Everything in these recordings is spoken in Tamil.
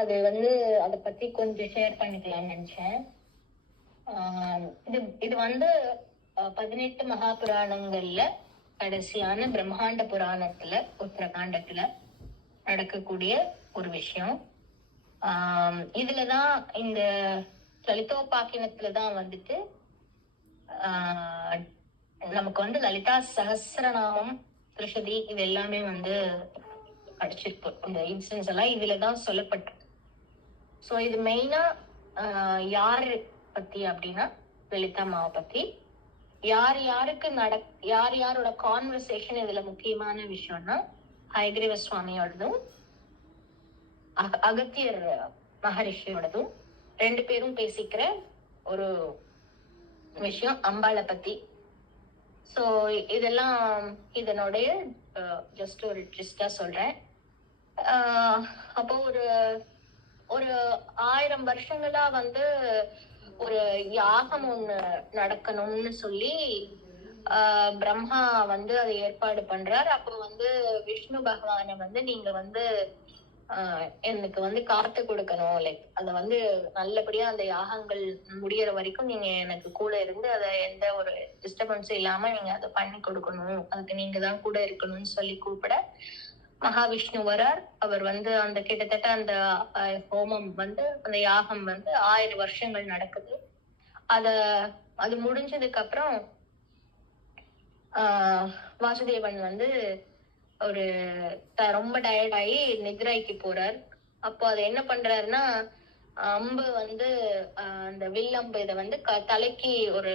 அது வந்து அதை பத்தி கொஞ்சம் ஷேர் பண்ணிக்கலாம்னு நினைச்சேன். இது இது வந்து 18 மகா புராணங்கள்ல கடைசியான பிரம்மாண்ட புராணத்துல உத்தரகாண்டத்துல நடக்கக்கூடிய ஒரு விஷயம். இதுலதான் இந்த லலிதோபாக்கியனத்துலதான் வந்துட்டு நமக்கு வந்து லலிதா சஹஸ்ரநாமம் திருஷதி இது எல்லாமே வந்து படிச்சிருக்கு. இந்த இன்சிடென்ட்ஸ் எல்லாம் இதுலதான் சொல்லப்பட்டிருக்கு. சோ இது மெயினா யாரு பத்தி அப்படின்னா லலிதா அம்மாவை பத்தி. யார் யாரோட கான்வர்சேஷன் இதுல முக்கியமான விஷயம்னா ஹயக்ரீவ சுவாமியோடதும் அகத்தியர் மகரிஷியோடதும் ரெண்டு பேரும் பேசிக்கிற ஒரு விஷயம் அம்பாளை பத்தி. சோ இதெல்லாம் இதனுடைய ஜஸ்ட் ஒரு ட்விஸ்டா சொல்றேன். அப்போ ஒரு 1000 வருஷங்களா வந்து ஒரு யாகம் ஒண்ணு நடக்கணும்னு சொல்லி பிரம்மா வந்து அதை ஏற்பாடு பண்றார். அப்போ வந்து விஷ்ணு பகவான வந்து நீங்க வந்து எனக்கு வந்து காத்து கொடுக்கணும், லைக் அத வந்து நல்லபடியா அந்த யாகங்கள் முடியற வரைக்கும் நீங்க எனக்கு கூட இருந்து அதை எந்த ஒரு டிஸ்டர்பன்ஸும் இல்லாம நீங்க அதை பண்ணி கொடுக்கணும், அதுக்கு நீங்க தான் கூட இருக்கணும்னு சொல்லி கூப்பிட மகாவிஷ்ணு வரார். அவர் வந்து அந்த கிட்டத்தட்ட அந்த ஹோமம் வந்து அந்த யாகம் வந்து 1000 வருஷங்கள் நடக்குது. அது முடிஞ்சதுக்கு அப்புறம் வாசுதேவன் வந்து ஒரு ரொம்ப டயர்ட் ஆகி நித்ராய்க்கு போறார். அப்போ அது என்ன பண்றாருன்னா அம்பு வந்து அந்த வில்லம்பு இதை வந்து தலைக்கு ஒரு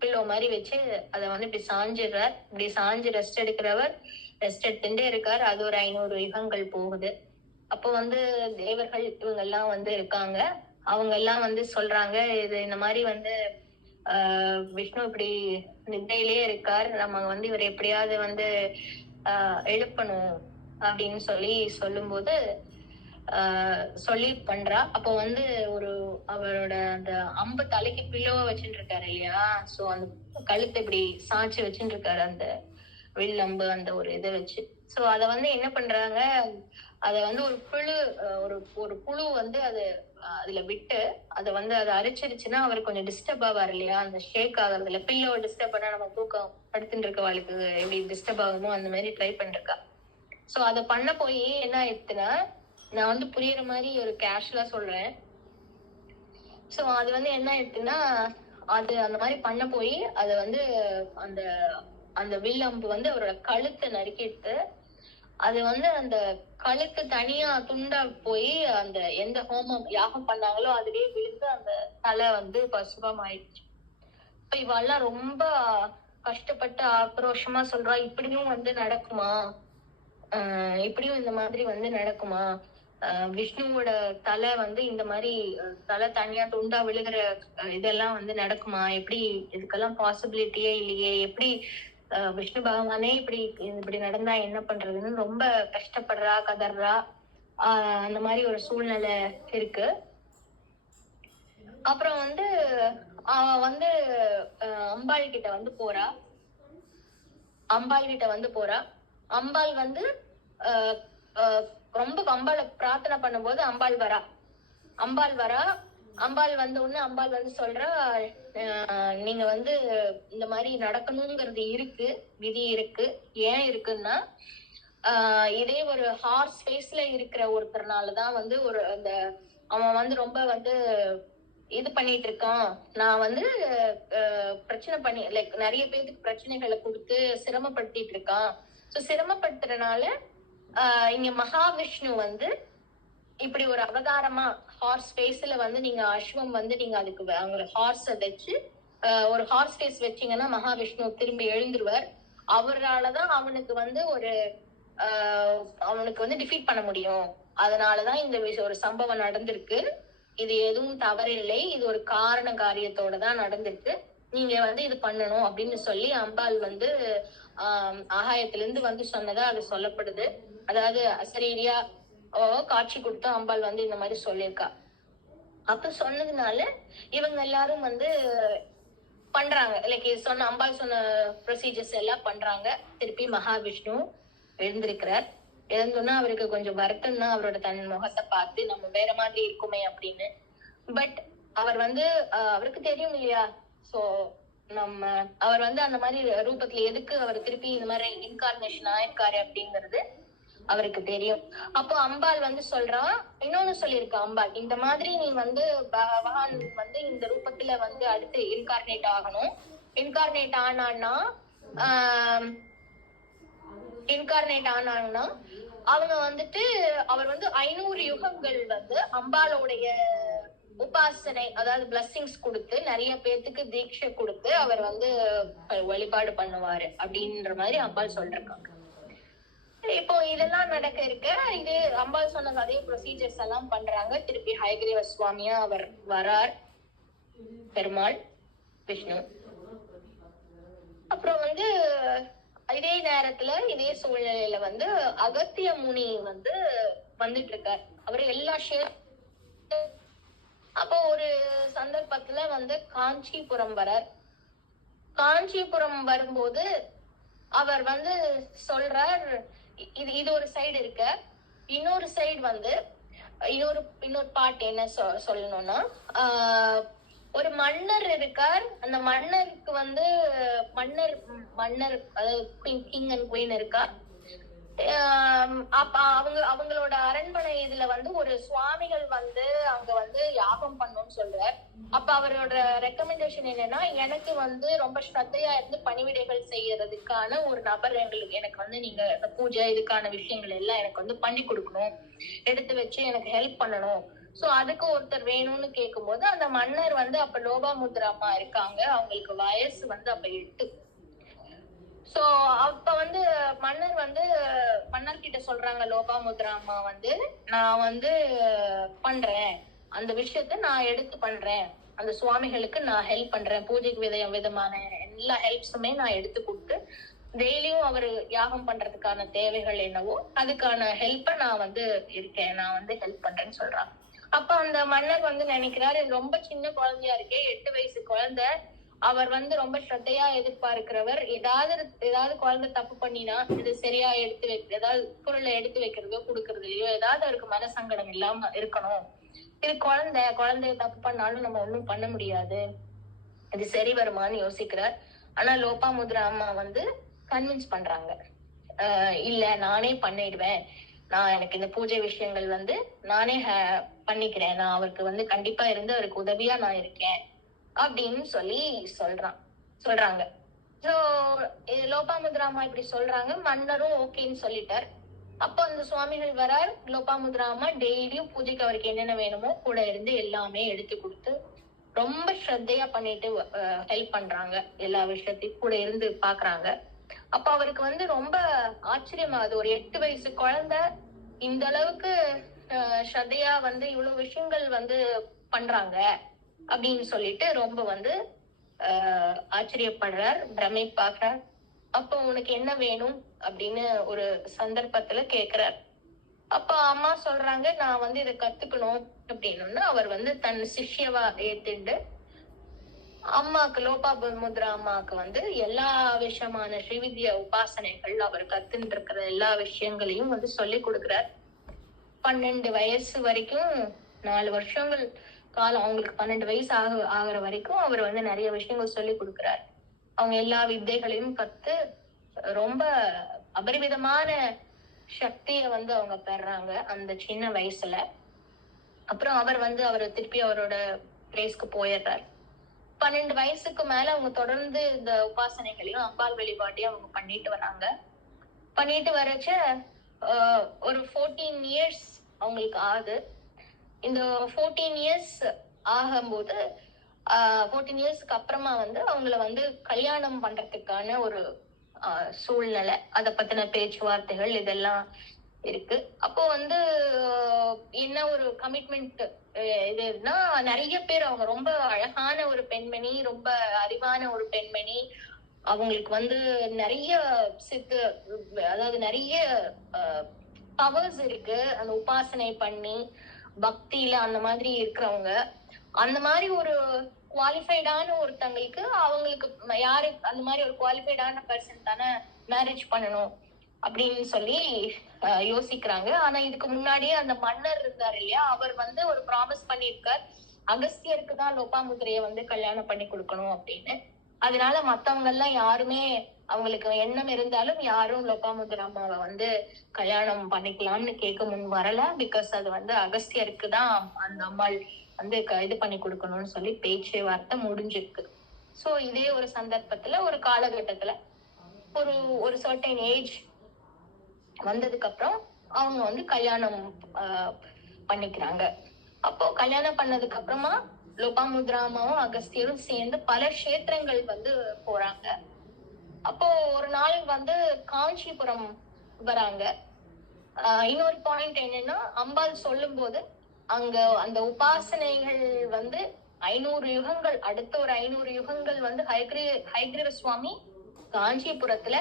பில்லோ மாதிரி வச்சு அதை வந்து இப்படி சாஞ்சிடுறார். இப்படி சாஞ்சு ரெஸ்ட் எடுக்கிறவர் ரெஸ்ட் எடுத்துட்டே இருக்காரு. அது ஒரு 500 யுகங்கள் போகுது. அப்போ வந்து தேவர்கள் இவங்க எல்லாம் வந்து இருக்காங்க. அவங்க எல்லாம் வந்து சொல்றாங்க, இது இந்த மாதிரி வந்து விஷ்ணு இப்படி நித்தையிலேயே இருக்கார், நம்ம வந்து இவர் எப்படியாவது வந்து எழுப்பணும் அப்படின்னு சொல்லும்போது சொல்லி பண்றா. அப்போ வந்து அவரோட அந்த அம்பு தலைக்கு பில்லோவா வச்சுட்டு இருக்காரு இல்லையா, சோ அந்த கழுத்தை இப்படி சாய்ச்சி வச்சுட்டு இருக்காரு அந்த வில்லம்பு அந்த ஒரு இதை வச்சு. சோ அத வந்து என்ன பண்றாங்க, அத வந்து ஒரு புழு வந்து அதுல விட்டு அதை வந்து அதை அரிச்சிருச்சுன்னா அவர் கொஞ்சம் டிஸ்டர்ப் ஆவார் இல்லையா, அந்த ஷேக் ஆகுறதுல. பில்லோ டிஸ்டர்ப் பண்ணா நம்ம தூக்கம் படுத்துட்டு இருக்கவாளுக்கு எப்படி டிஸ்டர்ப் ஆகுமோ அந்த மாதிரி ட்ரை பண்ணிருக்கா. சோ அதை பண்ண போய் என்ன ஆயிடுச்சுன்னா, நான் வந்து புரியுற மாதிரி ஒரு கேஷுவலா சொல்றேன். சோ அது வந்து என்ன ஆயிடுச்சுன்னா, அது அந்த மாதிரி பண்ண போய் அது வந்து அந்த வில்லம்பு வந்து அவரோட கழுத்தை நறுக்கிட்டு, அது வந்து அந்த கழுத்து தனியா துண்டா போய் அந்த எந்த ஹோமம் யாகம் பண்ணாங்களோ அதுலயே விழுந்து அந்த தலை வந்து பசுபம் ஆயிடுச்சு. இப்ப இவெல்லாம் ரொம்ப கஷ்டப்பட்டு ஆக்ரோஷமா சொல்றா, இப்படியும் வந்து நடக்குமா, இப்படியும் இந்த மாதிரி வந்து நடக்குமா, விஷ்ணுவோட தலை வந்து இந்த மாதிரி தலை தனியா துண்டா விழுகிற இதெல்லாம் வந்து நடக்குமா, எப்படி இதுக்கெல்லாம் பாசிபிலிட்டியே இல்லையே, எப்படி விஷ்ணு பகவானே இப்படி நடந்தா என்ன பண்றதுன்னு ரொம்ப கஷ்டப்படுறா, கதறா. அந்த மாதிரி ஒரு சூழ்நிலை இருக்கு. அப்புறம் வந்து அவ வந்து அம்பாள் கிட்ட வந்து போறா. அம்பாள் வந்து ரொம்ப அம்பாளை பிரார்த்தனை பண்ணும்போது அம்பாள் வரா. அம்பாள் வந்த உடனே அம்பாள் வந்து சொல்றா, நீங்க வந்து இந்த மாதிரி நடக்கணுங்கிறது இருக்கு, விதி இருக்கு. ஏன் இருக்குன்னா, இதே ஒரு ஹார்ஸ் ஃபேஸ்ல இருக்கிற ஒருத்தர்னாலதான் வந்து அவன் வந்து ரொம்ப வந்து இது பண்ணிட்டு இருக்கான். நான் வந்து பிரச்சனை பண்ணி லைக் நிறைய பேருக்கு பிரச்சனைகளை கொடுத்து சிரமப்படுத்திட்டு இருக்கான். சோ சிரமப்படுத்துறதுனால இங்க மகாவிஷ்ணு வந்து இப்படி ஒரு அவதாரமா ஹார்ஸ் ஃபேஸ்ல வந்து நீங்க அஸ்வம் வந்து நீங்க அதுக்கு அவங்க ஹார்ஸ வச்சு ஒரு ஹார்ஸ் ஃபேஸ் வச்சீங்கன்னா மகாவிஷ்ணு திரும்பி எழுந்துருவார். அவராலதான் அவனுக்கு வந்து அவனுக்கு வந்து டிஃபீட் பண்ண முடியும். அதனாலதான் இந்த ஒரு சம்பவம் நடந்திருக்கு. இது எதுவும் தவறில்லை, இது ஒரு காரண காரியத்தோட தான் நடந்திருக்கு. நீங்க வந்து இது பண்ணணும் அப்படின்னு சொல்லி அம்பாள் வந்து ஆகாயத்திலிருந்து வந்து சொன்னதா அது சொல்லப்படுது. அதாவது அசரீரியா காட்சி கொடுத்து அம்பாள் வந்து இந்த மாதிரி சொல்லியிருக்கா. அப்ப சொன்னதுனால இவங்க எல்லாரும் வந்து பண்றாங்க, லைக் அம்பாள் சொன்ன ப்ரொசீஜர்ஸ் எல்லாம் பண்றாங்க. திருப்பி மகாவிஷ்ணு எழுந்திருக்கிறார். இழந்தோன்னா அவருக்கு கொஞ்சம் வருத்தம் தான், அவரோட தன் முகத்தை பார்த்து நம்ம வேற மாதிரி இருக்குமே அப்படின்னு. பட் அவர் வந்து அவருக்கு தெரியும் இல்லையா, சோ நம்ம அவர் வந்து அந்த மாதிரி ரூபத்துல எதுக்கு அவர் திருப்பி இந்த மாதிரி இன்கார்னேஷன் ஆயிருக்காரு அப்படிங்கிறது அவருக்கு தெரியும். அப்போ அம்பாள் வந்து சொல்றான், இன்னொன்னு சொல்லியிருக்க அம்பாள், இந்த மாதிரி நீ வந்து பகவான் வந்து இந்த ரூபத்துல வந்து அடுத்து இன்கார்னேட் ஆகணும். இன்கார்னேட் ஆனான்னா அவங்க வந்துட்டு அவர் வந்து 500 யுகங்கள் வந்து அம்பாளுடைய உபாசனை, அதாவது பிளஸ்ஸிங்ஸ் கொடுத்து நிறைய பேத்துக்கு தீட்சை கொடுத்து அவர் வந்து வழிபாடு பண்ணுவாரு அப்படின்ற மாதிரி அம்பாள் சொல்றாங்க. இப்போ இதெல்லாம் நடக்க இருக்க, இது அம்பாள் சொன்ன அதே ப்ரொசீஜர்ஸ் எல்லாம் பண்றாங்க. திருப்பி ஹயக்ரீவ சுவாமியா அவர் வரார், பெருமாள் விஷ்ணு. அப்புறம் வந்து இதே நேரத்துல இதே சூழ்நிலையில வந்து அகத்திய முனி வந்து வந்துட்டு இருக்கார். அவரு எல்லா அப்போ ஒரு சந்தர்ப்பத்துல வந்து காஞ்சிபுரம் வரார். காஞ்சிபுரம் வரும்போது அவர் வந்து சொல்றார், இது ஒரு சைடு இருக்க. இன்னொரு சைடு வந்து இன்னொரு பாட்டு என்ன சொல்லணும்னா, ஒரு மன்னர் இருக்கார். அந்த மன்னருக்கு வந்து மன்னர் அதாவது கிங் அண்ட் குயின் இருக்கா. அப்ப அவங்களோட அரண்மனை இதுல வந்து ஒரு சுவாமிகள் வந்து அங்க வந்து யாகம் பண்ணணும்னு சொல்றார். அப்ப அவரோட ரெக்கமெண்டேஷன் என்னன்னா, எனக்கு வந்து ரொம்ப ஸ்ரத்தையா இருந்து பணிவிடைகள் செய்யறதுக்கான ஒரு நபர் எனக்கு வந்து நீங்க இந்த பூஜை இதுக்கான விஷயங்கள் எல்லாம் எனக்கு வந்து பண்ணி கொடுக்கணும், எடுத்து வச்சு எனக்கு ஹெல்ப் பண்ணணும். சோ அதுக்கு ஒருத்தர் வேணும்னு கேட்கும் போது அந்த மன்னர் வந்து அப்ப லோபாமுத்ரா அம்மா இருக்காங்க. அவங்களுக்கு வயசு வந்து அப்ப 8. சோ அப்ப வந்து மன்னர் கிட்ட சொல்றாங்க லோபாமுத்ரா அம்மா வந்து, நான் வந்து பண்றேன், அந்த விஷயத்த நான் எடுத்து பண்றேன், அந்த சுவாமிகளுக்கு நான் ஹெல்ப் பண்றேன், பூஜைக்கு விதமான எல்லா ஹெல்ப்ஸுமே நான் எடுத்து கொடுத்து டெய்லியும் அவரு யாகம் பண்றதுக்கான தேவைகள் என்னவோ அதுக்கான ஹெல்ப்ப நான் வந்து இருக்கேன், நான் வந்து ஹெல்ப் பண்றேன்னு சொல்றாங்க. அப்ப அந்த மன்னர் வந்து நினைக்கிறாரு, ரொம்ப சின்ன குழந்தையா இருக்கே, 8 வயசு குழந்தை, அவர் வந்து ரொம்ப ஸ்ரத்தையா எதிர்பார்க்கிறவர், ஏதாவது குழந்தை தப்பு பண்ணினா இது சரியா ஏதாவது பொருளை எடுத்து வைக்கிறதோ கொடுக்கறதுலயோ ஏதாவது அவருக்கு மனசங்கடம் இல்லாம இருக்கணும். இது குழந்தைய தப்பு பண்ணாலும் நம்ம ஒண்ணும் பண்ண முடியாது, இது சரி வருமானு யோசிக்கிறார். ஆனா லோபாமுத்ரா அம்மா வந்து கன்வின்ஸ் பண்றாங்க, இல்ல நானே பண்ணிடுவேன், எனக்கு இந்த பூஜை விஷயங்கள் வந்து நானே பண்ணிக்கிறேன், நான் அவருக்கு வந்து கண்டிப்பா இருந்து அவருக்கு உதவியா நான் இருக்கேன் அப்படின்னு சொல்றாங்க. சோ லோபாமுத்ரா அம்மா இப்படி சொல்றாங்க, மன்னரும் ஓகேன்னு சொல்லிட்டார். அப்போ அந்த சுவாமிகள் வரார். லோபாமுத்ரா அம்மா டெய்லியும் பூஜைக்கு அவருக்கு என்னென்ன வேணுமோ கூட இருந்து எல்லாமே எடுத்து கொடுத்து ரொம்ப ஸ்ரத்தையா பண்ணிட்டு ஹெல்ப் பண்றாங்க, எல்லா விஷயத்தையும் கூட இருந்து பாக்குறாங்க. அப்ப அவருக்கு வந்து ரொம்ப ஆச்சரியமாகுது, ஒரு 8 வயசு குழந்தை இந்த அளவுக்கு ஸ்ரத்தையா வந்து இவ்வளவு விஷயங்கள் வந்து பண்றாங்க அப்படின்னு சொல்லிட்டு ரொம்ப வந்து ஆச்சரியப்படுறார், பிரமிப்பாகிறார். அப்போ உனக்கு என்ன வேணும் அப்படின்னு ஒரு சந்தர்ப்பத்துல கேக்குறார். அப்ப அம்மா சொல்றாங்க, நான் வந்து இதை கத்துக்கணும் அப்படின்னு அவர் வந்து தன் சிஷ்யவா ஏத்துண்டு அம்மாக்கு லோபாமுத்ரா அம்மாக்கு வந்து எல்லா விஷயமான ஸ்ரீவித்யா உபாசனைகள் அவர் கத்துட்டு இருக்கிற எல்லா விஷயங்களையும் வந்து சொல்லி கொடுக்கிறார். 12 வயசு வரைக்கும் 4 வருஷங்கள் காலம், அவங்களுக்கு 12 வயசு ஆகுற வரைக்கும் அவர் வந்து நிறைய விஷயங்கள் சொல்லி கொடுக்கிறார். அவங்க எல்லா வித்தைகளையும் கத்து ரொம்ப அபரிமிதமான சக்திய வந்து அவங்க பெறாங்க அந்த சின்ன வயசுல. அப்புறம் அவர் திருப்பி அவரோட பிளேஸ்க்கு போயிடுறாரு. 12 வயசுக்கு மேல அவங்க தொடர்ந்து இந்த உபாசனைகளையும் அம்பாள் வழிபாட்டையும் அவங்க பண்ணிட்டு வரச்ச ஒரு 14 இயர்ஸ் அவங்களுக்கு ஆகுது. இந்த 14 இயர்ஸ் ஆகும்போது 14 இயர்ஸ்க்கு அப்புறமா வந்து அவங்கள வந்து கல்யாணம் பண்றதுக்கான ஒரு சூழ்நிலை, அதை பத்தின பேச்சுவார்த்தைகள் இதெல்லாம் இருக்கு. அப்போ வந்து என்ன ஒரு கமிட்மெண்ட் இதுன்னா, நிறைய பேர், அவங்க ரொம்ப அழகான ஒரு பெண்மணி, ரொம்ப அறிவான ஒரு பெண்மணி, அவங்களுக்கு வந்து நிறைய அதாவது நிறைய பவர்ஸ் இருக்கு, அந்த உபாசனை பண்ணி பக்தியில அந்த மாதிரி இருக்கிறவங்க. அந்த மாதிரி ஒரு குவாலிஃபைடான ஒருத்தங்களுக்கு அவங்களுக்கு யாரு அந்த மாதிரி ஒரு குவாலிஃபைடான பர்சன் தானே மேரேஜ் பண்ணணும். அப்படின்னு சொல்லி யோசிக்கிறாங்க. ஆனா இதுக்கு முன்னாடியே அந்த மன்னர் இருந்தார் இல்லையா, அவர் வந்து ஒரு ப்ராமிஸ் பண்ணியிருக்கார், அகஸ்தியருக்கு தான் லோபாமுத்ரைய வந்து கல்யாணம் பண்ணி கொடுக்கணும் அப்படின்னு. அதனால மத்தவங்க எல்லாம் யாருமே, அவங்களுக்கு எண்ணம் இருந்தாலும் யாரும் லோபாமுத்ரா அம்மாவை வந்து கல்யாணம் பண்ணிக்கலாம்னு கேட்க முன் வரல. பிகாஸ் அது வந்து அகஸ்தியருக்கு தான் அந்த அம்மாள் வந்து இது பண்ணி கொடுக்கணும்னு சொல்லி பேச்சு வார்த்தை முடிஞ்சிருக்கு. சோ இதே ஒரு சந்தர்ப்பத்துல ஒரு காலகட்டத்துல ஒரு ஒரு சர்டைன் ஏஜ் வந்ததுக்கு அப்புறம் அவங்க வந்து கல்யாணம் பண்ணிக்கிறாங்க. அப்போ கல்யாணம் பண்ணதுக்கு அப்புறமா லோபாமுத்ரா அம்மாவும் அகஸ்தியரும் சேர்ந்து பல கஷேத்திரங்கள் வந்து போறாங்க. அப்போ ஒரு நாள் வந்து காஞ்சிபுரம் வராங்க. இன்னொரு பாயிண்ட் என்னன்னா, அம்பாள் சொல்லும் போது அங்க அந்த உபாசனைகள் வந்து 500 யுகங்கள், அடுத்த ஒரு 500 யுகங்கள் வந்து ஹயக்ரீவ சுவாமி காஞ்சிபுரத்துல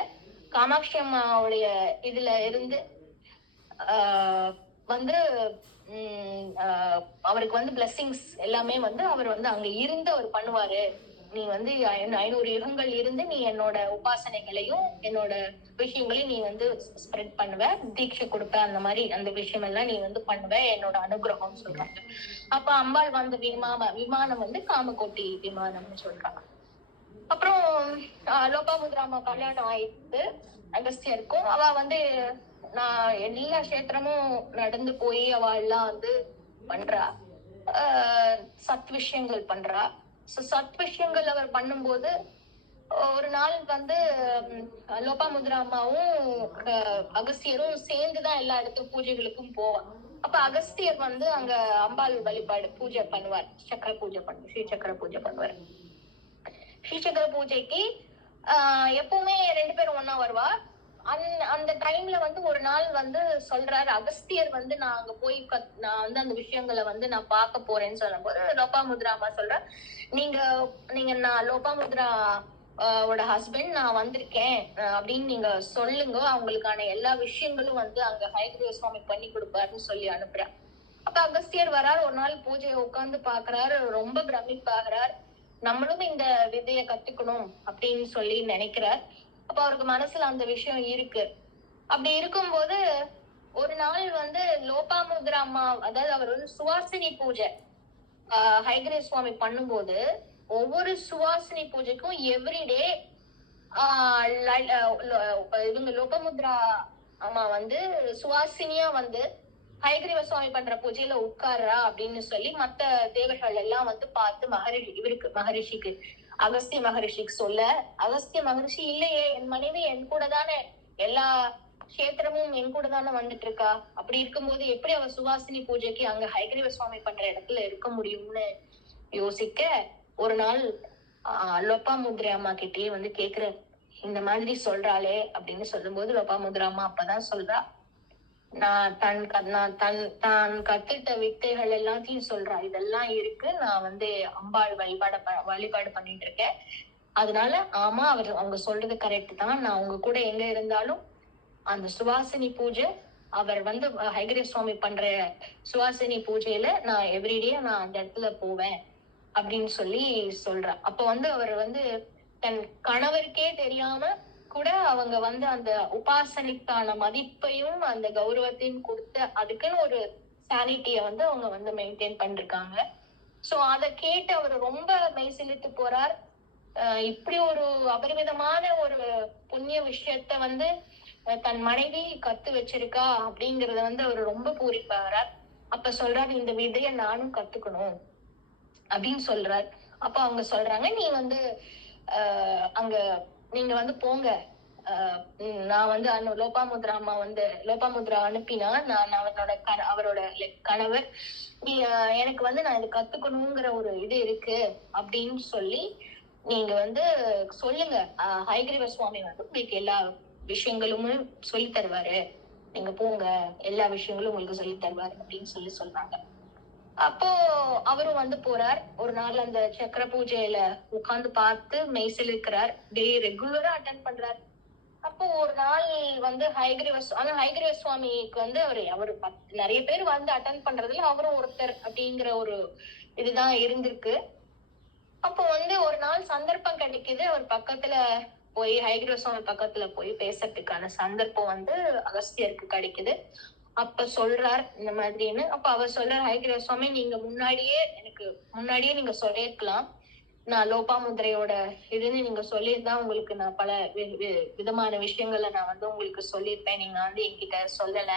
காமாட்சி அம்மாவுடைய இதுல இருந்து வந்து அவருக்கு வந்து பிளெஸிங்ஸ் எல்லாமே வந்து அவர் வந்து அங்க இருந்து அவர் பண்ணுவாரு. நீ வந்து 500 யுகங்கள் இருந்து நீ என்னோட உபாசனைகளையும் என்னோட விஷயங்களையும் நீ வந்து ஸ்ப்ரெட் பண்ணுவ, தீட்சை கொடுப்ப, அந்த மாதிரி அந்த விஷயம் எல்லாம் நீ வந்து பண்ணுவ, என்னோட அனுகிரகம் சொல்றாங்க. அப்ப அம்பாள் வந்து விமானம் வந்து காமகோட்டி விமானம்னு சொல்றாங்க. அப்புறம் லோபாமுத்ரா அம்மா கல்யாணம் ஆயிட்டு அகஸ்தியருக்கும், அவ வந்து நான் எல்லா கஷேத்திரமும் நடந்து போய் அவ எல்லாம் வந்து பண்றா, சத் விஷயங்கள் பண்றா. சத் விஷயங்கள் அவர் பண்ணும்போது ஒரு நாள் வந்து லோபாமுத்ரா அம்மாவும் அகஸ்தியரும் சேர்ந்துதான் எல்லா இடத்துக்கும் பூஜைகளுக்கும் போவா. அப்ப அகஸ்தியர் வந்து அங்க அம்பாள் வழிபாடு பூஜை பண்ணுவார், சக்கர பூஜை ஸ்ரீ சக்கர பூஜை பண்ணுவார். ஸ்ரீ சக்கர பூஜைக்கு எப்பவுமே 2 பேரும் ஒன்னா வருவா. அந்த டைம்ல வந்து ஒரு நாள் வந்து சொல்றாரு அகஸ்தியர் வந்து நான் அங்க போய் நான் வந்து அந்த விஷயங்களை வந்து நான் பார்க்க போறேன்னு சொல்லும் போது லோபாமுத்ரா அம்மா சொல்ற, நீங்க நான் லோபாமுத்ரா ஓட ஹஸ்பண்ட் நான் வந்திருக்கேன் அப்படின்னு நீங்க சொல்லுங்க, அவங்களுக்கான எல்லா விஷயங்களும் வந்து அங்க ஹயக்ரீவ சுவாமி பண்ணி கொடுப்பாருன்னு சொல்லி அனுப்புறா. அப்ப அகஸ்தியர் வராரு, ஒரு நாள் பூஜையை உட்கார்ந்து பாக்குறாரு, ரொம்ப பிரமிப்பாகிறார், நம்மளும் இந்த விதையை கத்துக்கணும் அப்படின்னு சொல்லி நினைக்கிறார். அப்ப அவருக்கு மனசுல அந்த விஷயம் இருக்கு. அப்படி இருக்கும்போது ஒரு நாள் வந்து லோபாமுத்ரா அம்மா, அதாவது அவர் வந்து சுவாசினி பூஜை ஹயக்ரீவ சுவாமி பண்ணும்போது ஒவ்வொரு சுவாசினி பூஜைக்கும் எவ்ரிடே இவங்க லோபாமுத்ரா அம்மா வந்து சுவாசினியா வந்து ஹயக்ரீவ சுவாமி பண்ற பூஜையில உட்கார்றா அப்படின்னு சொல்லி மத்த தேவர்கள் எல்லாம் வந்து பார்த்து மகரிஷிக்கு அகஸ்திய மகரிஷிக்கு சொல்ல, அகஸ்திய மகரிஷி இல்லையே, என் மனைவி என் கூட தானே, எல்லா கஷேத்திரமும் என் கூட தானே வந்துட்டு இருக்கா, அப்படி இருக்கும்போது எப்படி அவ சுவாசினி பூஜைக்கு அங்க ஹயக்ரீவ சுவாமி பண்ற இடத்துல இருக்க முடியும்னு யோசிக்க, ஒரு நாள் லோபாமுத்ரா அம்மா கிட்டயே வந்து கேக்குற, இந்த மாதிரி சொல்றாளே அப்படின்னு சொல்லும் போது லோபாமுத்ரா அம்மா அப்பதான் சொல்றா, நான் தான் கத்துட்ட வித்தைகள் எல்லாத்தையும் சொல்றா, இதெல்லாம் இருக்கு, நான் வந்து அம்பாள் வழிபாடு பண்ணிட்டு இருக்கேன், அதனால ஆமா அவங்க சொல்றது கரெக்ட் தான், நான் உங்க கூட எங்க இருந்தாலும் அந்த சுவாசினி பூஜை, அவர் வந்து ஹயக்ரீவ சுவாமி பண்ற சுவாசினி பூஜையில நான் எவ்ரிடே நான் அந்த இடத்துல போவேன் அப்படின்னு சொல்லி சொல்றா. அப்ப வந்து அவர் வந்து தன் கணவருக்கே தெரியாம கூட அவங்க வந்து அந்த உபாசனைக்கான மதிப்பையும் அந்த கௌரவத்தையும் கொடுத்த, அதுக்குன்னு ஒரு சானிட்டிய வந்து அவங்க வந்து மெயின்டைன் பண்ணிருக்காங்க. சோ அத கேட்டு அவர் ரொம்ப மெய்சிலித்து போறார். இப்படி ஒரு அபரிமிதமான ஒரு புண்ணிய விஷயத்த வந்து தன் மனைவி கத்து வச்சிருக்கா அப்படிங்கறத வந்து அவர் ரொம்ப பூரிப்பாகிறார். அப்ப சொல்றாரு, இந்த விதைய நானும் கத்துக்கணும் அப்படின்னு சொல்றார். அப்ப அவங்க சொல்றாங்க, நீ வந்து அங்க நீங்க வந்து போங்க, நான் வந்து லோபாமுத்ரா அம்மா வந்து லோபாமுத்ரா அனுப்பினா நான் அவரோட கணவர், எனக்கு வந்து நான் இது கத்துக்கணுங்கிற ஒரு இது இருக்கு அப்படின்னு சொல்லி நீங்க வந்து சொல்லுங்க, ஹயக்ரீவ சுவாமி வந்து உங்களுக்கு எல்லா விஷயங்களும் சொல்லி தருவாரு, நீங்க போங்க, எல்லா விஷயங்களும் உங்களுக்கு சொல்லி தருவாரு அப்படின்னு சொல்லி சொல்றாங்க. அப்போ அவரும் வந்து போறார். ஒரு நாள் அந்த சக்கர பூஜையில உட்கார்ந்து பார்த்து மெய்சிலிருக்கிறார், ரெகுலரா அட்டென்ட் பண்றார். அப்போ ஒரு நாள் வந்து ஹயக்ரீவ சுவாமிக்கு வந்து அவரு நிறைய பேர் வந்து அட்டென்ட் பண்றதுல அவரும் ஒருத்தர் அப்படிங்கிற ஒரு இதுதான் இருந்திருக்கு. அப்போ வந்து ஒரு நாள் சந்தர்ப்பம் கிடைக்குது, அவர் பக்கத்துல போய் ஹயக்ரீவ சுவாமி பக்கத்துல போய் பேசுறதுக்கான சந்தர்ப்பம் வந்து அகஸ்தியருக்கு கிடைக்குது. அப்ப சொல்றார் இந்த மாதிரின்னு. அப்ப அவர் சொல்றார், ஹயக்ரீவ சுவாமி நீங்க முன்னாடியே நீங்க சொல்லிருக்கலாம். நான் லோபாமுத்ரையோட இதுன்னு நீங்க சொல்லியிருந்தா உங்களுக்கு நான் பல விதமான விஷயங்களை நான் வந்து உங்களுக்கு சொல்லியிருப்பேன். நீங்க வந்து என்கிட்ட சொல்லல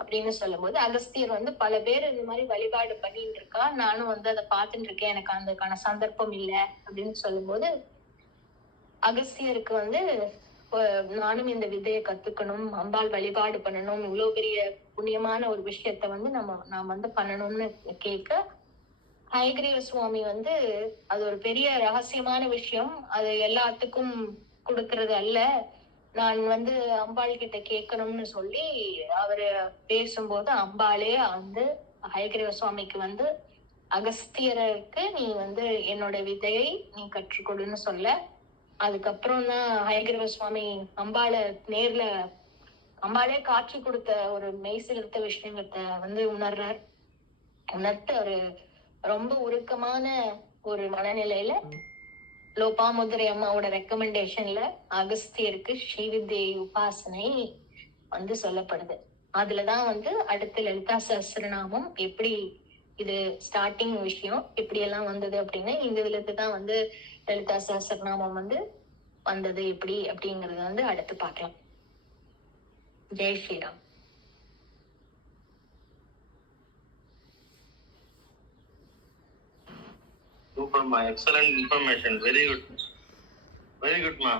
அப்படின்னு சொல்லும்போது, அகஸ்தியர் வந்து பல பேர் இந்த மாதிரி வழிபாடு பண்ணிட்டு இருக்கா, நானும் வந்து அதை பார்த்துட்டு இருக்கேன், எனக்கு அதுக்கான சந்தர்ப்பம் இல்லை அப்படின்னு சொல்லும்போது, அகஸ்தியருக்கு வந்து நானும் இந்த விதையை கத்துக்கணும், அம்பாள் வழிபாடு பண்ணணும், இவ்வளவு பெரிய புண்ணியமான ஒரு விஷயத்த வந்து நான் வந்து பண்ணணும்னு கேட்க, ஹயக்ரீவ சுவாமி வந்து அது ஒரு பெரிய ரகசியமான விஷயம், அது எல்லாத்துக்கும் கொடுக்கறது அல்ல, நான் வந்து அம்பாள் கிட்ட கேட்கணும்னு சொல்லி அவரு பேசும்போது, அம்பாளே வந்து ஹயக்ரீவ சுவாமிக்கு வந்து, அகஸ்தியருக்கு நீ வந்து என்னோட விதையை நீ கற்றுக் கொடுன்னு சொல்ல, அதுக்கப்புறம் தான் ஹயக்ரீவ சுவாமி அம்பாளே காட்சி கொடுத்த ஒரு மெய் சிலிர்த்த விஷயத்தை வந்து உணர்த்து அவரு ரொம்ப உருக்கமான ஒரு மனநிலையில லோபாமுத்ரை அம்மாவோட ரெக்கமெண்டேஷன்ல அகஸ்தியருக்கு ஸ்ரீவித்யை உபாசனை வந்து சொல்லப்படுது. அதுலதான் வந்து அடுத்த லலிதா சஹஸ்ரநாமம் எப்படி இது ஸ்டார்டிங் விஷயம் எப்படி எல்லாம் வந்தது அப்படின்னு இந்த இதுல இருந்துதான் வந்து லலிதா சஹஸ்ரநாமம் வந்து வந்தது எப்படி அப்படிங்கறத வந்து அடுத்து பார்க்கலாம். Jai Sriram. Super, ma. Excellent information. Very good. Very good, ma.